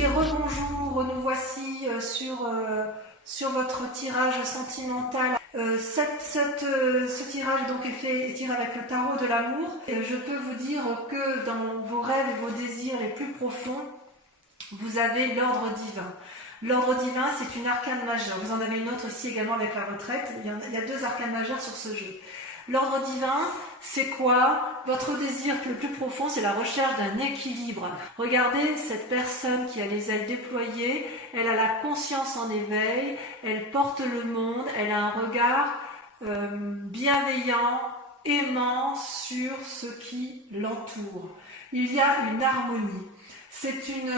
Et rebonjour, nous voici sur votre tirage sentimental. Ce tirage donc est tiré avec le tarot de l'amour. Je peux vous dire que dans vos rêves et vos désirs les plus profonds, vous avez l'ordre divin. L'ordre divin, c'est une arcane majeure. Vous en avez une autre ici également avec la retraite. Il y a deux arcanes majeures sur ce jeu. L'ordre divin, c'est quoi? Votre désir le plus profond, c'est la recherche d'un équilibre. Regardez cette personne qui a les ailes déployées, elle a la conscience en éveil, elle porte le monde, elle a un regard bienveillant, aimant sur ce qui l'entoure. Il y a une harmonie. C'est une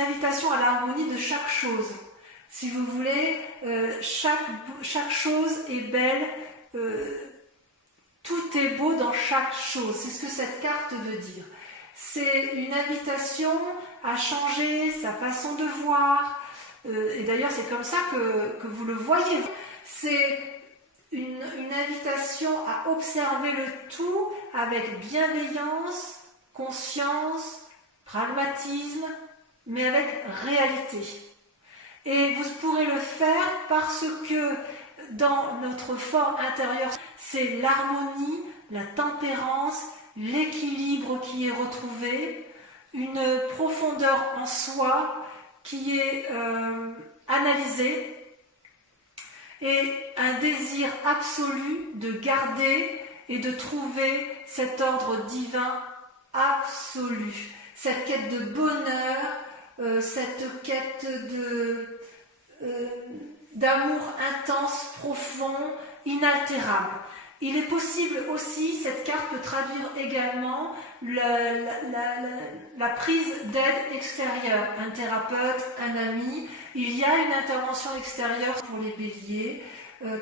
invitation à l'harmonie de chaque chose. Si vous voulez, chaque chose est belle. Tout est beau dans chaque chose, c'est ce que cette carte veut dire. C'est une invitation à changer sa façon de voir, et d'ailleurs c'est comme ça que vous le voyez. C'est une invitation à observer le tout avec bienveillance, conscience, pragmatisme, mais avec réalité. Et vous pourrez le faire parce que dans notre fort intérieur, c'est l'harmonie, la tempérance, l'équilibre qui est retrouvé, une profondeur en soi qui est analysée et un désir absolu de garder et de trouver cet ordre divin absolu, cette quête de bonheur, cette quête d'amour intense, profond, inaltérable. Il est possible aussi, cette carte peut traduire également la prise d'aide extérieure, un thérapeute, un ami. Il y a une intervention extérieure pour les béliers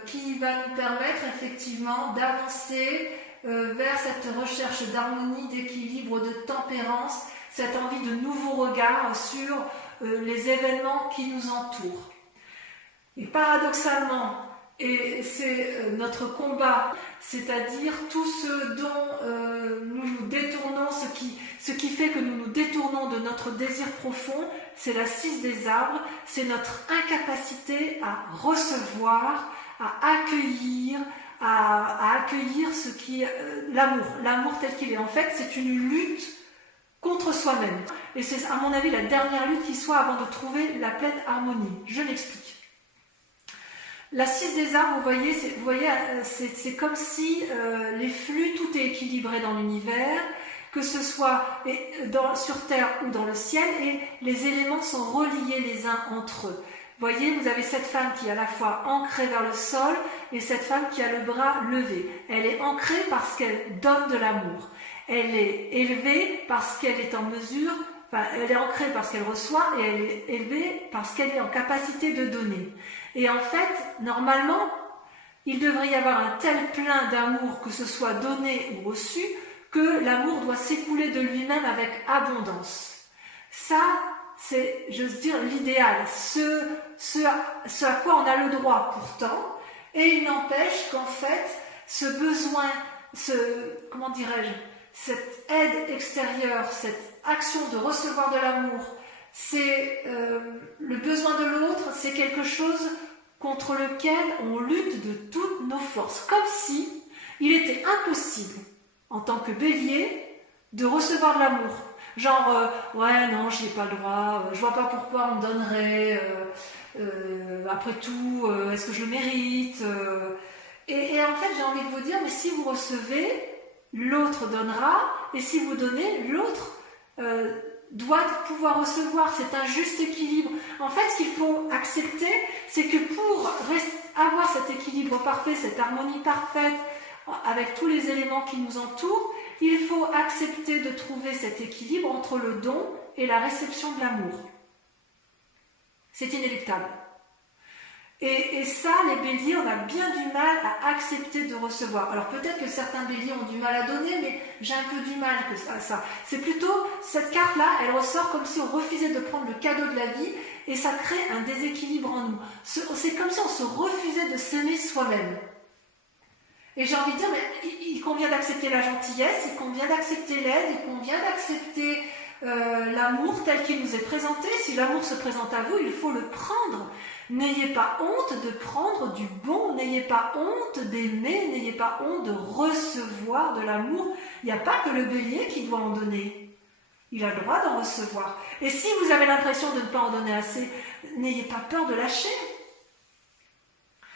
qui va nous permettre effectivement d'avancer vers cette recherche d'harmonie, d'équilibre, de tempérance, cette envie de nouveaux regards sur les événements qui nous entourent. Et paradoxalement, et c'est notre combat, c'est-à-dire tout ce dont nous nous détournons, ce qui fait que nous nous détournons de notre désir profond, c'est la 6 des arbres, c'est notre incapacité à recevoir, à accueillir ce qui est l'amour tel qu'il est. En fait, c'est une lutte contre soi-même. Et c'est à mon avis la dernière lutte qui soit avant de trouver la pleine harmonie. Je l'explique. La 6 des arbres, vous voyez, c'est comme si les flux, tout est équilibré dans l'univers, que ce soit sur Terre ou dans le ciel, et les éléments sont reliés les uns entre eux. Vous voyez, vous avez cette femme qui est à la fois ancrée vers le sol et cette femme qui a le bras levé. Elle est ancrée parce qu'elle donne de l'amour. Elle est élevée parce qu'elle est en mesure, elle est ancrée parce qu'elle reçoit et elle est élevée parce qu'elle est en capacité de donner. Et en fait, normalement, il devrait y avoir un tel plein d'amour, que ce soit donné ou reçu, que l'amour doit s'écouler de lui-même avec abondance. Ça, c'est, j'ose dire, l'idéal, ce à quoi on a le droit pourtant, et il n'empêche qu'en fait, ce besoin, comment dirais-je, cette aide extérieure, cette action de recevoir de l'amour, c'est le besoin de l'autre, c'est quelque chose contre lequel on lutte de toutes nos forces, comme si il était impossible, en tant que bélier, de recevoir de l'amour. Genre, ouais, non, j'y ai pas le droit, je vois pas pourquoi on me donnerait, après tout, est-ce que je le mérite et en fait, j'ai envie de vous dire, mais si vous recevez, l'autre donnera, et si vous donnez, l'autre doit pouvoir recevoir. C'est un juste équilibre. En fait, ce qu'il faut accepter, c'est que pour avoir cet équilibre parfait, cette harmonie parfaite, avec tous les éléments qui nous entourent, il faut accepter de trouver cet équilibre entre le don et la réception de l'amour. C'est inéluctable. Et ça, les béliers, on a bien du mal à accepter de recevoir. Alors peut-être que certains béliers ont du mal à donner, mais j'ai un peu du mal à ça. C'est plutôt, cette carte-là, elle ressort comme si on refusait de prendre le cadeau de la vie, et ça crée un déséquilibre en nous. C'est comme si on se refusait de s'aimer soi-même. Et j'ai envie de dire, mais il convient d'accepter la gentillesse, il convient d'accepter l'aide, il convient d'accepter l'amour tel qu'il nous est présenté. Si l'amour se présente à vous, il faut le prendre. N'ayez pas honte de prendre du bon, n'ayez pas honte d'aimer, n'ayez pas honte de recevoir de l'amour. Il n'y a pas que le bélier qui doit en donner. Il a le droit d'en recevoir. Et si vous avez l'impression de ne pas en donner assez, n'ayez pas peur de lâcher.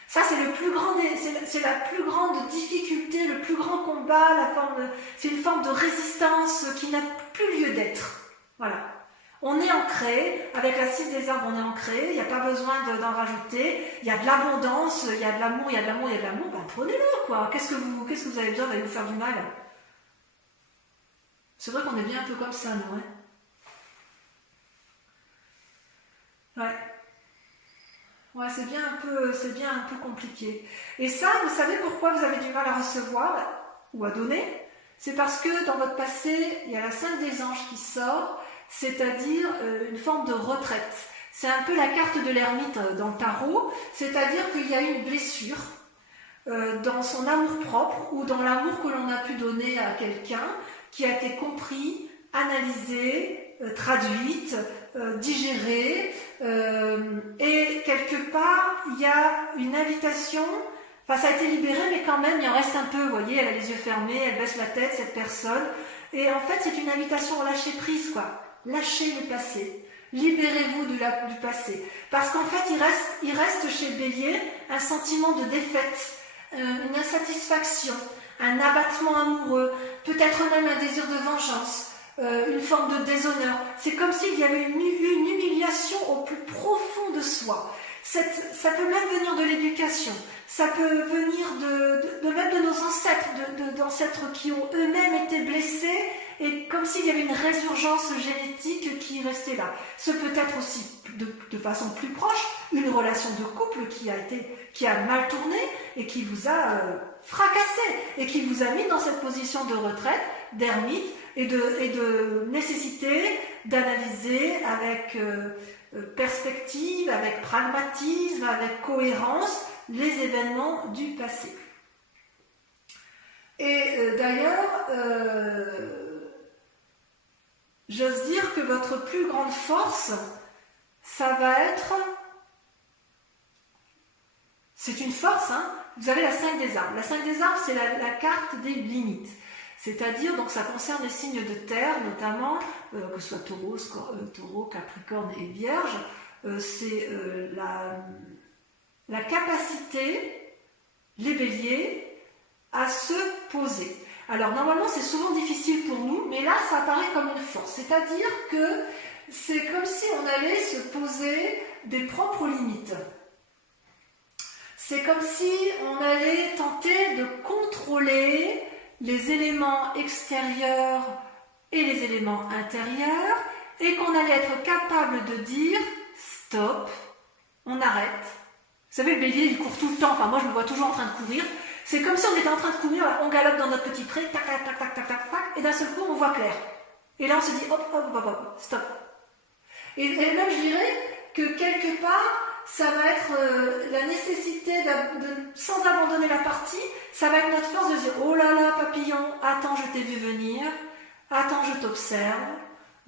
Ça, c'est la plus grande difficulté, le plus grand combat, c'est une forme de résistance qui n'a plus lieu d'être. Voilà. On est ancré, avec la 6 des arbres, on est ancré, il n'y a pas besoin d'en rajouter, il y a de l'abondance, il y a de l'amour, il y a de l'amour, il y a de l'amour, ben prenez-le, quoi. Qu'est-ce que vous avez besoin d'aller vous faire du mal? C'est vrai qu'on est bien un peu comme ça, nous, hein. Ouais. Ouais, c'est bien un peu compliqué. Et ça, vous savez pourquoi vous avez du mal à recevoir ou à donner? C'est parce que dans votre passé, il y a la 5 des anges qui sort, c'est-à-dire une forme de retraite. C'est un peu la carte de l'ermite dans le tarot, c'est-à-dire qu'il y a eu une blessure dans son amour-propre ou dans l'amour que l'on a pu donner à quelqu'un qui a été compris, analysé, traduite, digérée, et quelque part, il y a une invitation, enfin ça a été libéré, mais quand même, il en reste un peu, vous voyez, elle a les yeux fermés, elle baisse la tête, cette personne, et en fait, c'est une invitation au lâcher prise, quoi. Lâchez le passé. Libérez-vous du passé. Parce qu'en fait, il reste chez le bélier un sentiment de défaite, une insatisfaction, un abattement amoureux, peut-être même un désir de vengeance, une forme de déshonneur. C'est comme s'il y avait une humiliation au plus profond de soi. Ça peut même venir de l'éducation, ça peut venir même de nos ancêtres, d'ancêtres qui ont eux-mêmes été blessés, et comme s'il y avait une résurgence génétique qui restait là. Ce peut être aussi, de façon plus proche, une relation de couple qui a mal tourné et qui vous a fracassé et qui vous a mis dans cette position de retraite, d'ermite et de nécessité d'analyser avec perspective, avec pragmatisme, avec cohérence les événements du passé. Et d'ailleurs, j'ose dire que votre plus grande force, ça va être... C'est une force, hein. Vous avez la 5 des arbres. La 5 des arbres, c'est la carte des limites. C'est-à-dire, donc ça concerne les signes de terre, notamment, que ce soit taureau, capricorne et vierge, c'est la capacité, les béliers, à se poser. Alors normalement c'est souvent difficile pour nous, mais là ça apparaît comme une force. C'est-à-dire que c'est comme si on allait se poser des propres limites. C'est comme si on allait tenter de contrôler les éléments extérieurs et les éléments intérieurs, et qu'on allait être capable de dire stop, on arrête. Vous savez, le bélier il court tout le temps, enfin moi je me vois toujours en train de courir. C'est comme si on était en train de courir, on galope dans notre petit pré, tac, tac, tac, tac, tac, tac, tac, et d'un seul coup, on voit clair. Et là, on se dit, hop, hop, hop, hop, stop. Et même, je dirais que quelque part, ça va être la nécessité, sans abandonner la partie, ça va être notre force de dire, oh là là, papillon, attends, je t'ai vu venir, attends, je t'observe,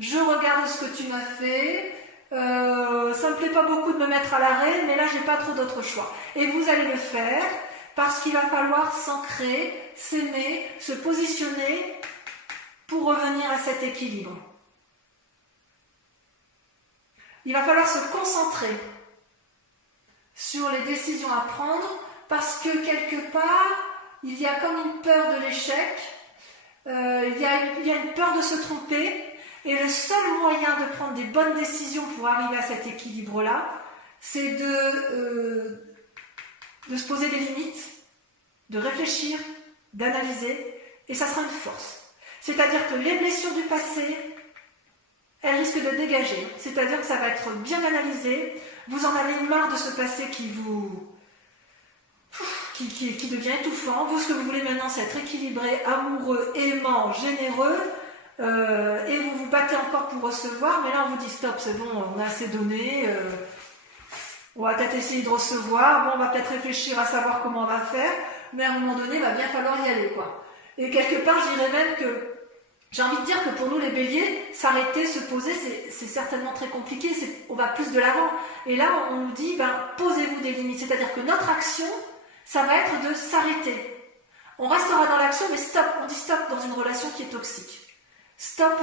je regarde ce que tu m'as fait, ça me plaît pas beaucoup de me mettre à l'arrêt, mais là, j'ai pas trop d'autre choix. Et vous allez le faire, parce qu'il va falloir s'ancrer, s'aimer, se positionner pour revenir à cet équilibre. Il va falloir se concentrer sur les décisions à prendre parce que quelque part, il y a comme une peur de l'échec, il y a une peur de se tromper, et le seul moyen de prendre des bonnes décisions pour arriver à cet équilibre-là, c'est de se poser des limites, de réfléchir, d'analyser, et ça sera une force. C'est-à-dire que les blessures du passé, elles risquent de dégager. C'est-à-dire que ça va être bien analysé, vous en avez marre de ce passé qui devient étouffant. Vous, ce que vous voulez maintenant, c'est être équilibré, amoureux, aimant, généreux, et vous vous battez encore pour recevoir, mais là on vous dit stop, c'est bon, on a assez donné, on va peut-être essayer de recevoir, bon, on va peut-être réfléchir à savoir comment on va faire, mais à un moment donné, il va bien falloir y aller, quoi. Et quelque part, je dirais même que J'ai envie de dire que pour nous les béliers, s'arrêter, se poser, c'est certainement très compliqué, on va plus de l'avant. Et là, on nous dit, posez-vous des limites. C'est-à-dire que notre action, ça va être de s'arrêter. On restera dans l'action, mais stop, on dit stop dans une relation qui est toxique. Stop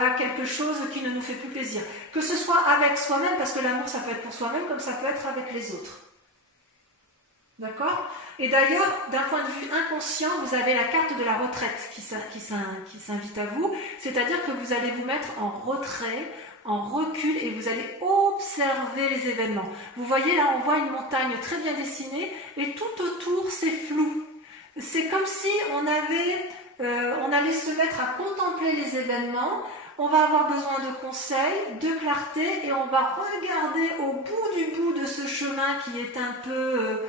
à quelque chose qui ne nous fait plus plaisir. Que ce soit avec soi-même, parce que l'amour, ça peut être pour soi-même, comme ça peut être avec les autres. D'accord? Et d'ailleurs, d'un point de vue inconscient, vous avez la carte de la retraite qui s'invite à vous. C'est-à-dire que vous allez vous mettre en retrait, en recul, et vous allez observer les événements. Vous voyez, là, on voit une montagne très bien dessinée, et tout autour, c'est flou. C'est comme si on allait se mettre à contempler les événements. On va avoir besoin de conseils, de clarté, et on va regarder au bout de ce chemin qui est un peu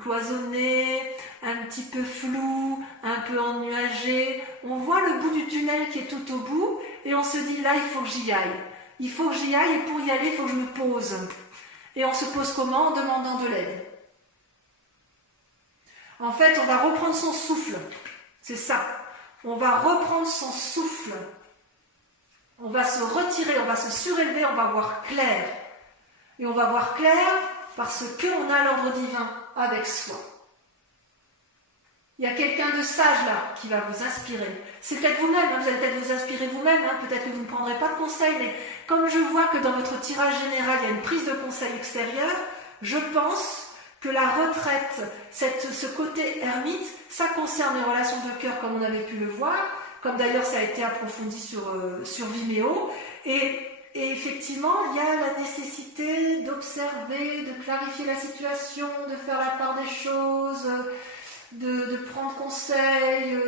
cloisonné, un petit peu flou, un peu ennuagé. On voit le bout du tunnel qui est tout au bout, et on se dit là, il faut que j'y aille. Il faut que j'y aille, et pour y aller, il faut que je me pose. Et on se pose comment? En demandant de l'aide. En fait, on va reprendre son souffle. C'est ça. On va reprendre son souffle. On va se retirer, on va se surélever, on va voir clair. Et on va voir clair parce qu'on a l'ordre divin avec soi. Il y a quelqu'un de sage là qui va vous inspirer. C'est peut-être vous-même, vous allez peut-être vous inspirer vous-même, peut-être que vous ne prendrez pas de conseils, mais comme je vois que dans votre tirage général, il y a une prise de conseil extérieur, je pense que la retraite, ce côté ermite, ça concerne les relations de cœur comme on avait pu le voir, comme d'ailleurs ça a été approfondi sur Vimeo, et effectivement il y a la nécessité d'observer, de clarifier la situation, de faire la part des choses, de prendre conseil.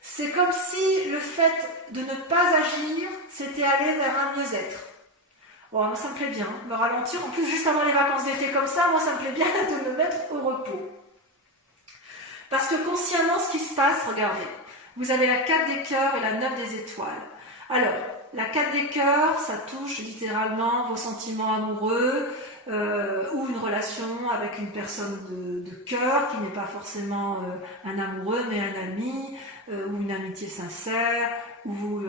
C'est comme si le fait de ne pas agir, c'était aller vers un mieux-être. Bon, moi ça me plaît bien, me ralentir. En plus, juste avant les vacances d'été comme ça, moi ça me plaît bien de me mettre au repos. Parce que consciemment, ce qui se passe, regardez, vous avez la 4 des cœurs et la 9 des étoiles. Alors, la 4 des cœurs, ça touche littéralement vos sentiments amoureux ou une relation avec une personne de cœur qui n'est pas forcément un amoureux, mais un ami ou une amitié sincère ou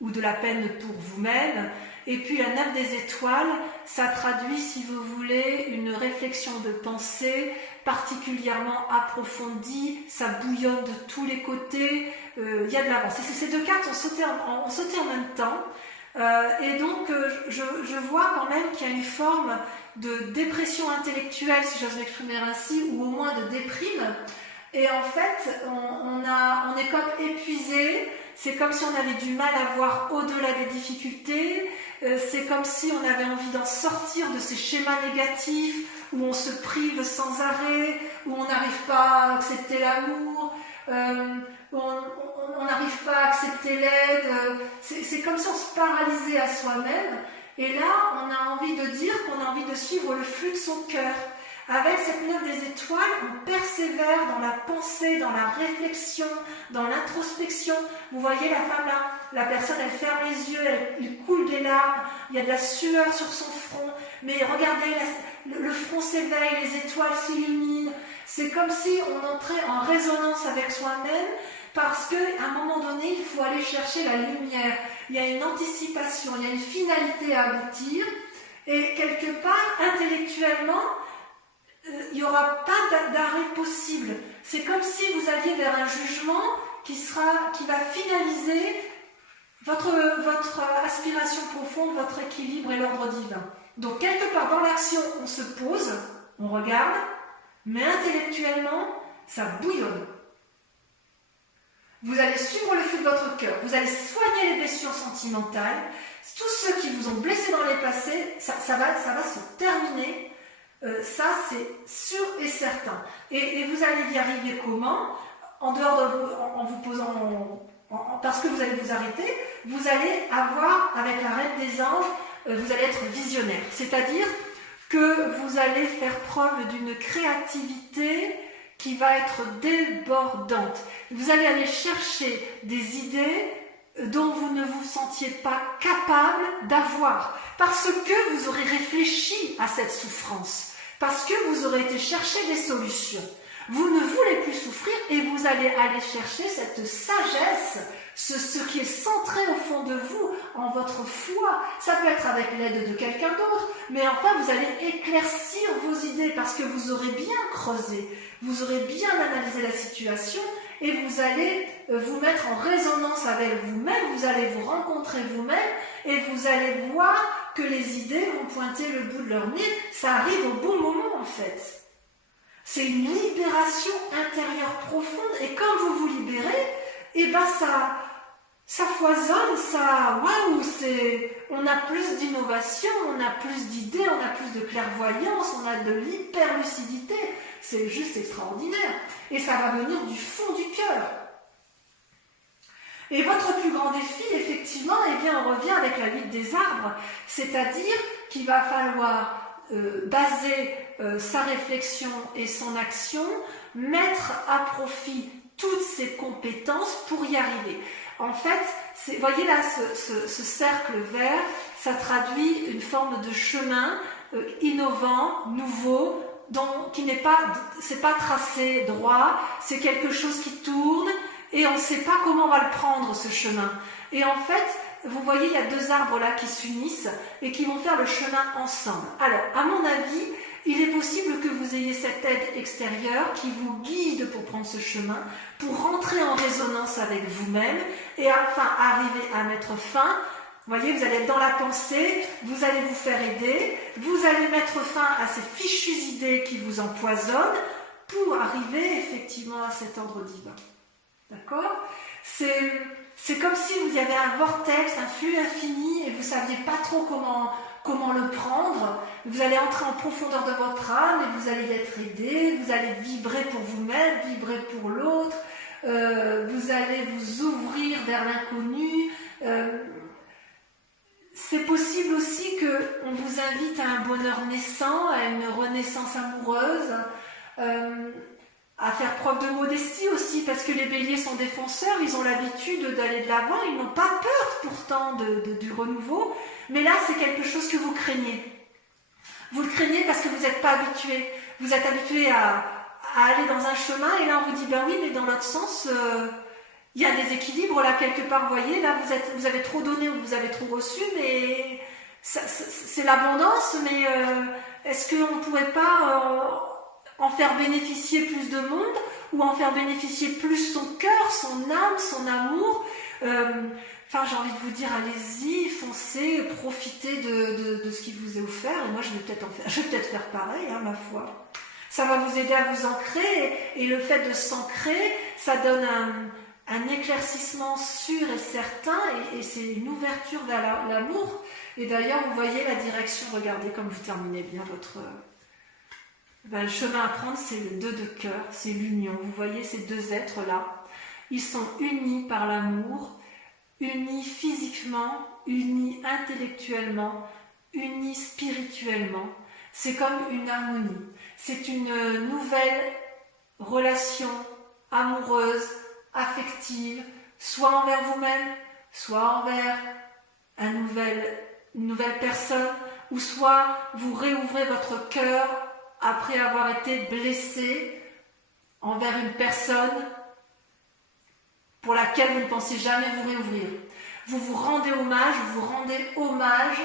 de la peine pour vous-même. Et puis la 9 des étoiles, ça traduit, si vous voulez, une réflexion de pensée particulièrement approfondie, ça bouillonne de tous les côtés, il y a de l'avance. Ces deux cartes ont sauté en même temps, et donc je vois quand même qu'il y a une forme de dépression intellectuelle, si j'ose m'exprimer ainsi, ou au moins de déprime, et en fait on est comme épuisé. C'est comme si on avait du mal à voir au-delà des difficultés, c'est comme si on avait envie d'en sortir de ces schémas négatifs où on se prive sans arrêt, où on n'arrive pas à accepter l'amour, où on n'arrive pas à accepter l'aide. C'est comme si on se paralysait à soi-même. Et là, on a envie de dire qu'on a envie de suivre le flux de son cœur. Avec cette 9 des étoiles, on persévère dans la pensée, dans la réflexion, dans l'introspection. Vous voyez la femme là, la personne elle ferme les yeux, il coule des larmes, il y a de la sueur sur son front, mais regardez, le front s'éveille, les étoiles s'illuminent. C'est comme si on entrait en résonance avec soi-même, parce qu'à un moment donné, il faut aller chercher la lumière. Il y a une anticipation, il y a une finalité à aboutir, et quelque part, intellectuellement, il n'y aura pas d'arrêt possible. C'est comme si vous alliez vers un jugement qui va finaliser votre aspiration profonde, votre équilibre et l'ordre divin. Donc quelque part dans l'action, on se pose, on regarde, mais intellectuellement, ça bouillonne. Vous allez suivre le flux de votre cœur, vous allez soigner les blessures sentimentales. Tous ceux qui vous ont blessé dans les passés, ça va se terminer. Ça, c'est sûr et certain. Et vous allez y arriver comment? En dehors de vous, en vous posant, parce que vous allez vous arrêter, vous allez avoir, avec la reine des anges, vous allez être visionnaire. C'est-à-dire que vous allez faire preuve d'une créativité qui va être débordante. Vous allez aller chercher des idées dont vous ne vous sentiez pas capable d'avoir, parce que vous aurez réfléchi à cette souffrance. Parce que vous aurez été chercher des solutions. Vous ne voulez plus souffrir et vous allez aller chercher cette sagesse, ce qui est centré au fond de vous, en votre foi. Ça peut être avec l'aide de quelqu'un d'autre, mais enfin vous allez éclaircir vos idées parce que vous aurez bien creusé, vous aurez bien analysé la situation et vous allez vous mettre en résonance avec vous-même, vous allez vous rencontrer vous-même et vous allez voir que les idées vont pointer le bout de leur nez. Ça arrive au bon moment en fait. C'est une libération intérieure profonde et quand vous vous libérez, et ben ça foisonne, waouh, on a plus d'innovation, on a plus d'idées, on a plus de clairvoyance, on a de l'hyperlucidité. C'est juste extraordinaire. Et ça va venir du fond du cœur. Et votre plus grand défi, effectivement, eh bien, on revient avec la vie des arbres, c'est-à-dire qu'il va falloir baser sa réflexion et son action, mettre à profit toutes ses compétences pour y arriver. En fait, voyez là ce cercle vert, ça traduit une forme de chemin innovant, nouveau, qui n'est pas, c'est pas tracé droit, c'est quelque chose qui tourne et on ne sait pas comment on va le prendre ce chemin. Et en fait, vous voyez, il y a deux arbres là qui s'unissent et qui vont faire le chemin ensemble. Alors, à mon avis, il est possible que vous ayez cette aide extérieure qui vous guide pour prendre ce chemin, pour rentrer en résonance avec vous-même et enfin arriver à mettre fin. Vous voyez, vous allez être dans la pensée, vous allez vous faire aider, vous allez mettre fin à ces fichues idées qui vous empoisonnent pour arriver effectivement à cet ordre divin. D'accord ? C'est comme si vous y avait un vortex, un flux infini et vous ne saviez pas trop comment le prendre. Vous allez entrer en profondeur de votre âme et vous allez y être aidé, vous allez vibrer pour vous-même, vibrer pour l'autre, vous allez vous ouvrir vers l'inconnu. C'est possible aussi qu'on vous invite à un bonheur naissant, à une renaissance amoureuse, à faire preuve de modestie aussi, parce que les béliers sont des fonceurs, ils ont l'habitude d'aller de l'avant, ils n'ont pas peur pourtant du renouveau, mais là c'est quelque chose que vous craignez. Vous le craignez parce que vous n'êtes pas habitué. Vous êtes habitué à aller dans un chemin, et là on vous dit, ben oui, mais dans l'autre sens, il y a des équilibres là quelque part, vous voyez, là vous avez trop donné ou vous avez trop reçu, mais c'est l'abondance, mais est-ce qu'on ne pourrait pas en faire bénéficier plus de monde, ou en faire bénéficier plus son cœur, son âme, son amour. Enfin, j'ai envie de vous dire, allez-y, foncez, profitez de ce qui vous est offert. Et moi, je vais peut-être faire pareil, hein, ma foi. Ça va vous aider à vous ancrer, et le fait de s'ancrer, ça donne un éclaircissement sûr et certain, et c'est une ouverture vers l'amour. Et d'ailleurs, vous voyez la direction, regardez comme vous terminez bien votre... le chemin à prendre, c'est le 2 de cœur, c'est l'union. Vous voyez ces deux êtres-là, ils sont unis par l'amour, unis physiquement, unis intellectuellement, unis spirituellement. C'est comme une harmonie. C'est une nouvelle relation amoureuse, affective, soit envers vous-même, soit envers une nouvelle personne, ou soit vous réouvrez votre cœur après avoir été blessé envers une personne pour laquelle vous ne pensez jamais vous réouvrir. Vous vous rendez hommage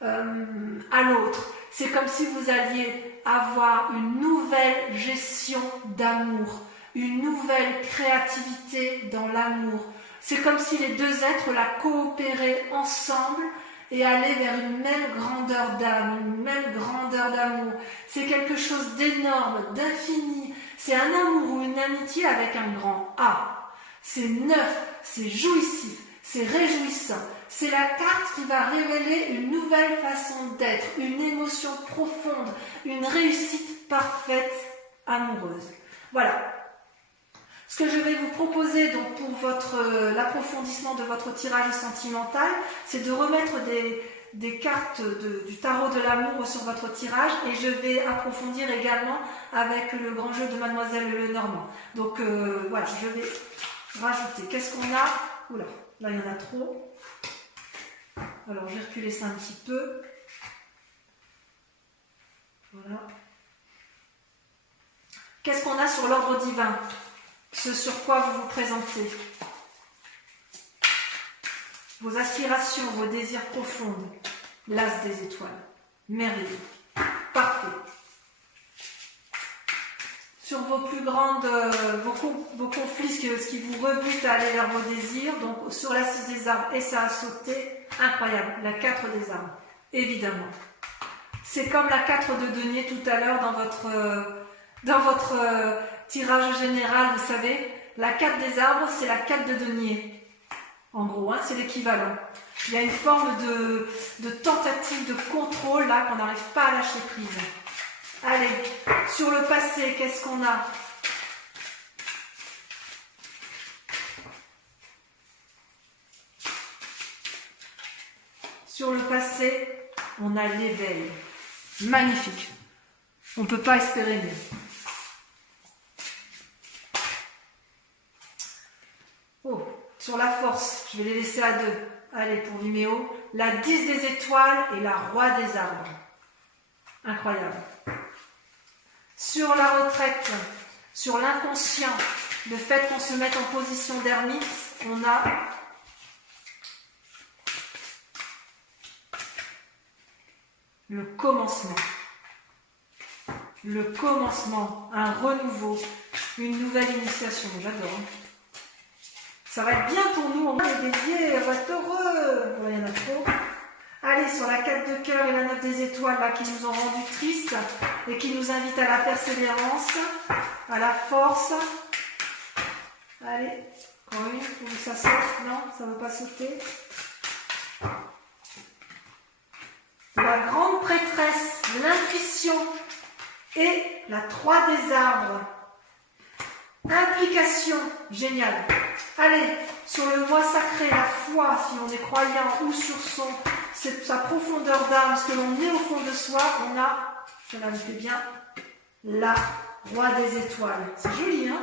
à l'autre. C'est comme si vous alliez avoir une nouvelle gestion d'amour, une nouvelle créativité dans l'amour. C'est comme si les deux êtres la coopéraient ensemble et aller vers une même grandeur d'âme, une même grandeur d'amour. C'est quelque chose d'énorme, d'infini. C'est un amour ou une amitié avec un grand A. C'est neuf, c'est jouissif, c'est réjouissant. C'est la carte qui va révéler une nouvelle façon d'être, une émotion profonde, une réussite parfaite, amoureuse. Voilà. Ce que je vais vous proposer donc pour l'approfondissement de votre tirage sentimental, c'est de remettre des cartes du tarot de l'amour sur votre tirage, et je vais approfondir également avec le grand jeu de Mademoiselle Lenormand. Donc voilà, je vais rajouter. Qu'est-ce qu'on a? Oula, là il y en a trop. Alors je vais reculer ça un petit peu. Voilà. Qu'est-ce qu'on a sur l'ordre divin? Ce sur quoi vous vous présentez? Vos aspirations, vos désirs profonds. L'as des étoiles. Merveilleux. Parfait. Sur vos plus grandes, vos conflits, ce qui vous rebute à aller vers vos désirs, donc sur la 6 des arbres, et ça a sauté, incroyable, la 4 des arbres, évidemment. C'est comme la 4 de denier tout à l'heure dans votre tirage général, vous savez, la 4 des arbres, c'est la 4 de denier. En gros, hein, c'est l'équivalent. Il y a une forme de tentative de contrôle là qu'on n'arrive pas à lâcher prise. Allez, sur le passé, qu'est-ce qu'on a? Sur le passé, on a l'éveil. Magnifique. On ne peut pas espérer mieux. Oh, sur la force, je vais les laisser à deux. Allez, pour Vimeo, la 10 des étoiles et la roi des arbres. Incroyable. Sur la retraite, sur l'inconscient, le fait qu'on se mette en position d'ermite, on a le commencement. Le commencement, un renouveau, une nouvelle initiation. J'adore. Ça va être bien pour nous, on va les béliers, on va être heureux. Il y en a trop. Allez, sur la 4 de cœur et la 9 des étoiles, là, qui nous ont rendus tristes et qui nous invitent à la persévérance, à la force. Allez, encore une, pour que ça saute. Non, ça ne va pas sauter. La grande prêtresse, l'intuition et la 3 des arbres. Implication, génial. Allez, sur le moi sacré, la foi, si on est croyant, ou sur sa profondeur d'âme, ce que l'on est au fond de soi, on a, cela me fait bien, la roi des étoiles. C'est joli, hein?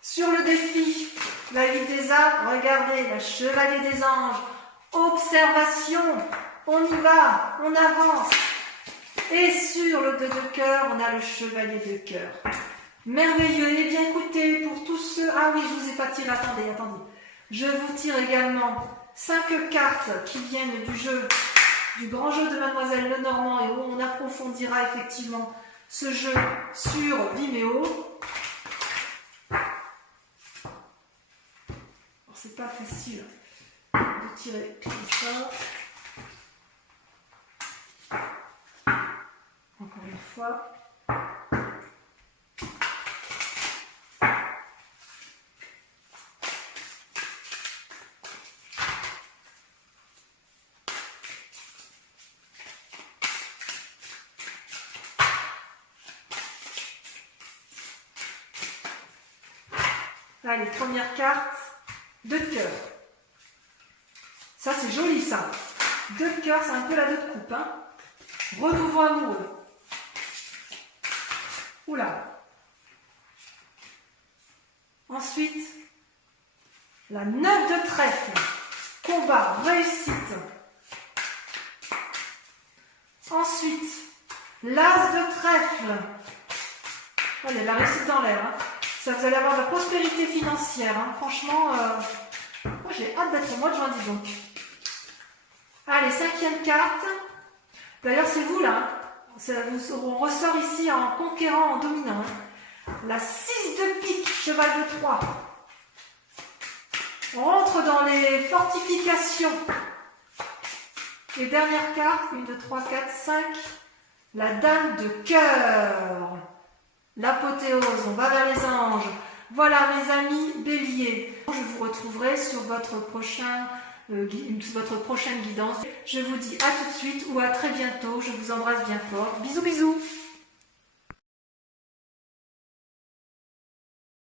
Sur le défi, la vie des arbres, regardez, la chevalier des anges, observation, on y va, on avance. Et sur le 2 de cœur, on a le chevalier de cœur. Merveilleux. Et bien écoutez, pour tous ceux... Ah oui, je ne vous ai pas tiré, attendez. Je vous tire également 5 cartes qui viennent du grand jeu de Mademoiselle Lenormand et où on approfondira effectivement ce jeu sur Vimeo. C'est pas facile de tirer comme ça. Encore une fois. Allez, première carte, 2 de cœur. Ça, c'est joli, ça. 2 de cœur, c'est un peu la 2 de coupe. Hein. Renouveau amoureux. Oula. Ensuite, la 9 de trèfle. Combat, réussite. Ensuite, l'as de trèfle. Oh, il y a de la réussite dans l'air. Hein. Ça, vous allez avoir de la prospérité financière. Hein. Franchement, moi, j'ai hâte d'être au mois de juin, dis donc. Allez, 5e carte. D'ailleurs, c'est vous là. On ressort ici en conquérant, en dominant. Hein. La 6 de pique, cheval de 3. On rentre dans les fortifications. Et dernière carte, 1, 2, 3, 4, 5. La dame de cœur. L'apothéose, on va vers les anges. Voilà mes amis béliers. Je vous retrouverai sur votre prochaine guidance. Je vous dis à tout de suite ou à très bientôt. Je vous embrasse bien fort. Bisous bisous.